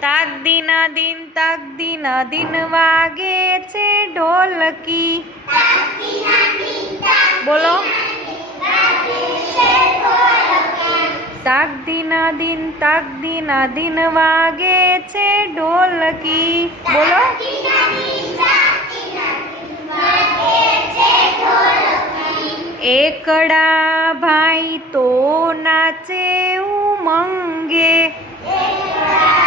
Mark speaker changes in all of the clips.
Speaker 1: તાક દિન દિન તાક દિન દિન વાગે છે ઢોલકી. બોલો. તાક દિન દિન તાક દિના દિન વાગે છે ઢોલકી. બોલો. એકડા ભાઈ તો નાચે ઉમંગે. એકડા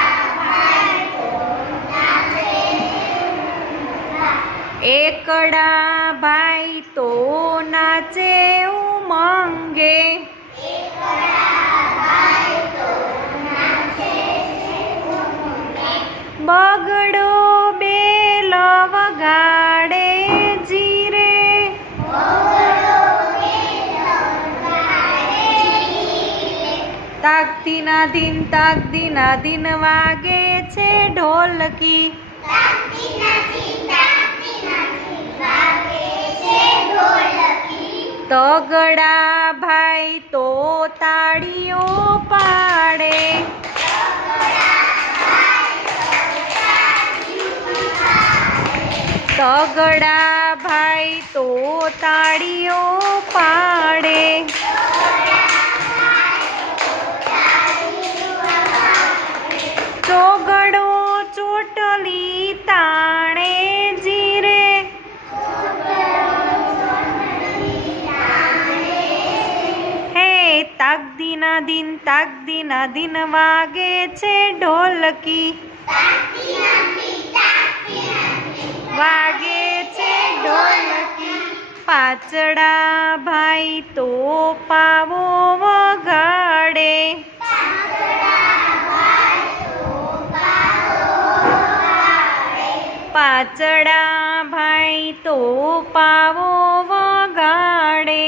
Speaker 1: ભાઈ તો નાચે ઉમંગે. બગડો બેલ વગાડે જીરે. તાકતી ના દિન તાકતી ના દિન વાગે છે ઢોલકી. તગડા ભાઈ તો તાળીઓ પાડે. તગડા ભાઈ તો તાળીઓ પાડે. ચોગડો ચોટલી તાણે. ના દિન તાકદી ના દિન વાગે છે ઢોલકી. વાગે છે ઢોલકી. પાચડા ભાઈ તો પાવો વગાડે. પાચડા ભાઈ તો પાવો વગાડે.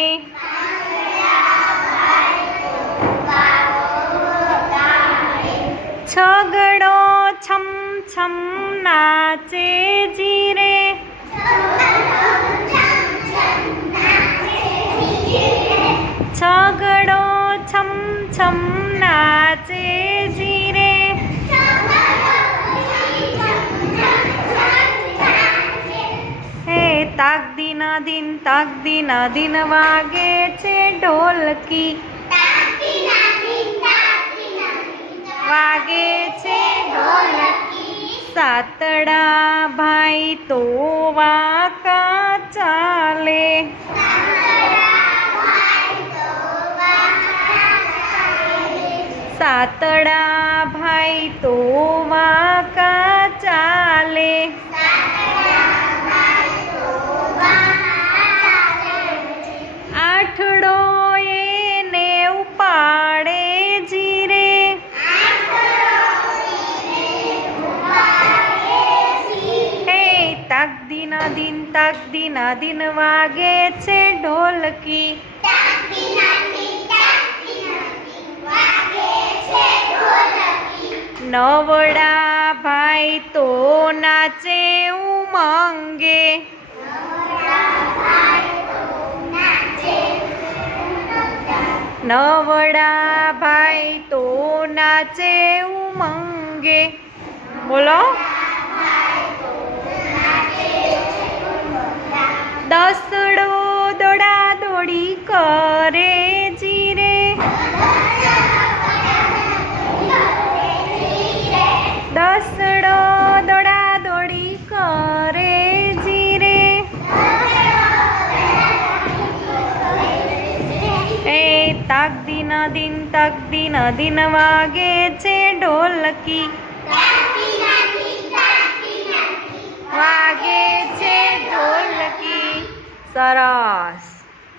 Speaker 1: છગડો છમ છમ નાચે જીરે. છગડો છમ છમ નાચે જીરે. હે તાક દિન દિન તાક દિન દિન વાગે છે ઢોલકી. વાગે છે સાતડા ભાઈ તો વાકા ચાલે. સાતડા દિન દિન તાક દિન દિન વાગે છે ઢોલકી. નવડા ભાઈ તો નાચે ઉમંગે. નવડા ભાઈ તો નાચે ઉમંગે. બોલો. દોડા કરે જીરે. દસડો દોડા દોડી કરે જીરે. એ તક દિન દિન તક દિન દિન વાગે છે ઢોલકી. વાગે છે ઢોલકી. સરસ.